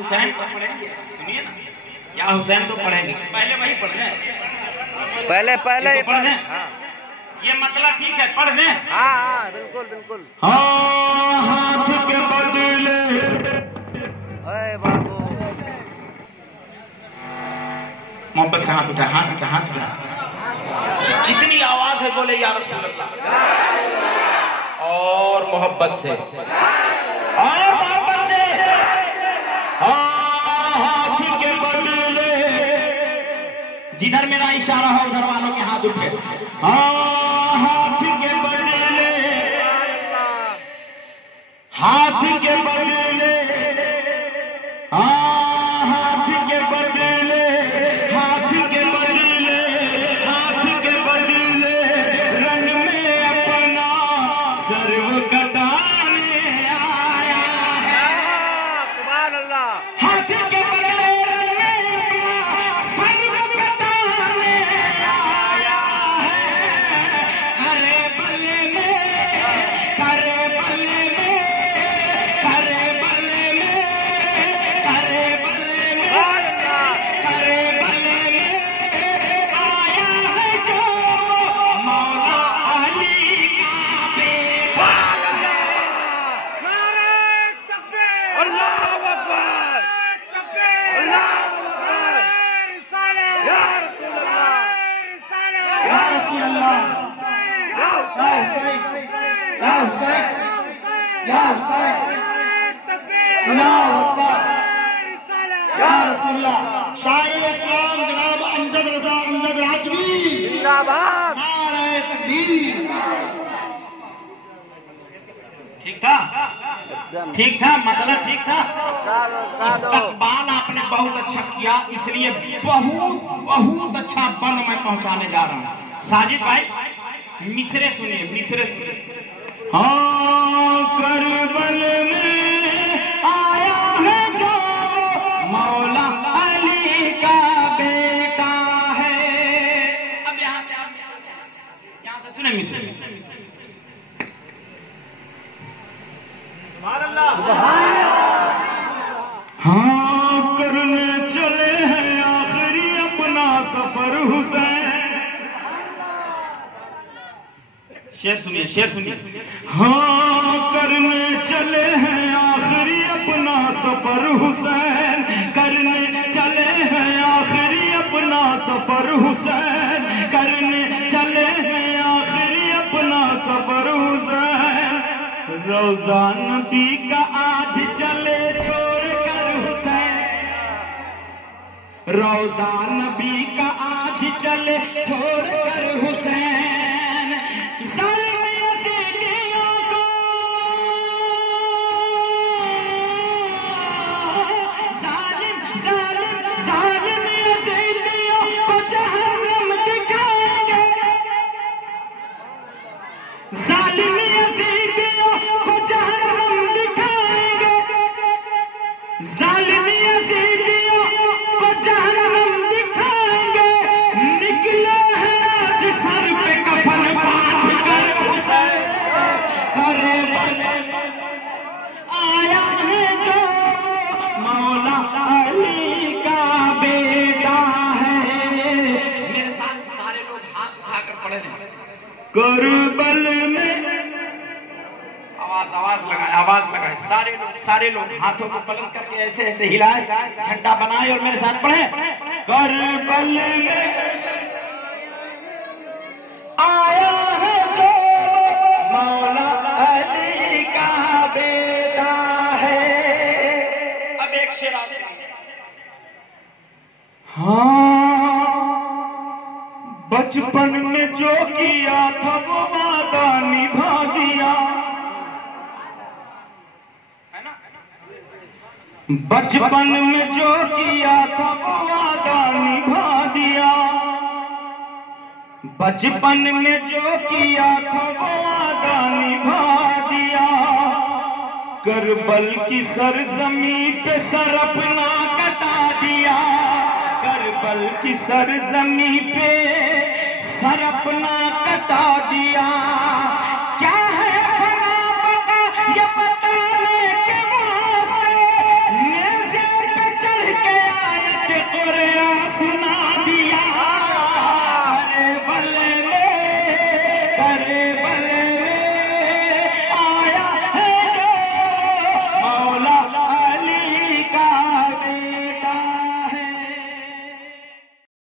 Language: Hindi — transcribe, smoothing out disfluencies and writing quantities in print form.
हुसैन तो पढ़ेंगे, सुनिए ना, या हुसैन तो पढ़ेंगे, पहले वही पढ़ लें, पहले तो पढ़ लें। हाँ। ये मतलब ठीक है, पढ़ लें। हाँ हाँ बिल्कुल बिल्कुल। हाँ हाथ के बदले अरे बाबू मोहब्बत से हाथ उठा, हाथ उठा, हाथ उठा, जितनी आवाज है बोले या रसूल अल्लाह, और मोहब्बत से, और मोहब्बत से। हाथ के बदले, जिधर मेरा इशारा हो उधर वालों के हाथ उठे। हाथ के बदले, हाथ के बदले, हाथ के बदले, हाथ के बदले, हाथ के बदले रंग में अपना सर्व कटाने आया है। सुभान अल्लाह। हाथ के बदले रंग में अपना सर्व कटाने आया है। करे बले में, करे बले में, करे बले में, करे बले में, करे बले में आया है जो मौला अली का बेटा। नारे तकबीर, अल्लाहू अकबर, अल्लाहू अकबर, या रसूल अल्लाह, या रसूल अल्लाह, या हुसैन, या हुसैन, या हुसैन, अल्लाहू अकबर, या रसूल अल्लाह। शायर इस्लाम जनाब अमजद रजा अमजद राजवी जिंदाबाद। नारे तकबीर। ठीक था, ठीक था, मतलब ठीक था। इस्तकबाल आपने बहुत अच्छा किया, इसलिए बहुत बहुत अच्छा बन मैं पहुंचाने जा रहा हूँ। साजिद भाई मिसरे सुनिए, मिसरे सुनिए। हाँ करबल में आया है जो मौला अली का बेटा है। अब यहाँ से आप यहाँ से सुने मिसरे। हाँ करने चले हैं आखिरी अपना सफर हुसैन। शेर सुनिए, शेर सुनिए। हाँ करने चले हैं आखिरी अपना सफर हुसैन, करने चले हैं आखिरी अपना सफर हुसैन, करने चले हैं आखिरी अपना सफर हुसैन। रोज़ा नबी का आज चले छोड़ कर हुसैन, रोज़ा नबी का आज चले छोड़ कर हुसैन। ज़ालिम यज़ीदियों को, ज़ालिम ज़ालिम ज़ालिम यज़ीदियों को जहन्नम दिखाएंगे, ज़ालिम यज़ीदियों को जहन्नम दिखाएंगे, ज़ालिम यज़ीदियों को जहन्नम दिखाएंगे। निकले हैं आज सर पे कफन बांध कर हुसैन, करे बले आया है जो मौला अली का बेटा है। मेरे साथ सारे लोग हाथ उठाकर पढ़े थे। करबल में आवाज लगाए, आवाज लगाए, सारे लोग हाथों को बुलंद करके ऐसे ऐसे हिलाए, झंडा बनाए और मेरे साथ पढ़े। करबल में आया है जो मौला अली का बेटा है। अब एक शेर आप हाँ बचपन में जो किया था वो वादा निभा दिया, बचपन में जो किया था वो वादा निभा दिया, बचपन में जो किया था वो वादा निभा दिया। करबल की सरजमी पे सर अपना कटा दिया, करबल की सरजमी पे सर अपना कटा दिया।